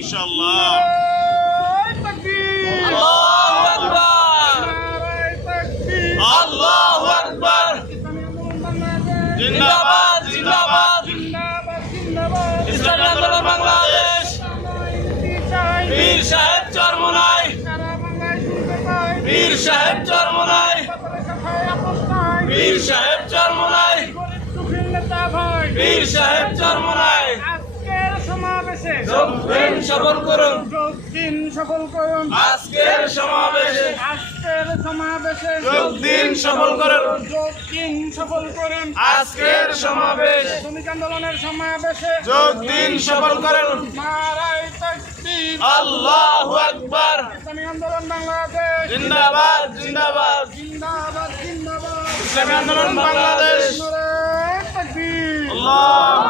ইনশাআল্লাহ। আল্লাহু আকবার, আল্লাহু আকবার। জিন্দাবাদ জিন্দাবাদ, ইসলামী আন্দোলন বাংলাদেশ। পীর সাহেব চরমোনাই, পীর সাহেব চরমোনাই, পীর সাহেব চরমোনাই, পীর সাহেব চরমোনাই। আজকের সমাবেশে যোগ দিন সফল করুন, যোগ দিন সফল করুন। আজকের সমাবেশে আজকের সমাবেশে যোগ দিন সফল করুন, যোগ দিন সফল করুন। আজকের সমাবেশ শ্রমিক আন্দোলনের সমাবেশে যোগ দিন সফল করুন। নারায়ে তাকবীর, আল্লাহু আকবার, ইসলামী আন্দোলন বাংলাদেশ জিন্দাবাদ জিন্দাবাদ, জিন্দাবাদ জিন্দাবাদ। ইসলামী আন্দোলন বাংলাদেশ। নারায়ে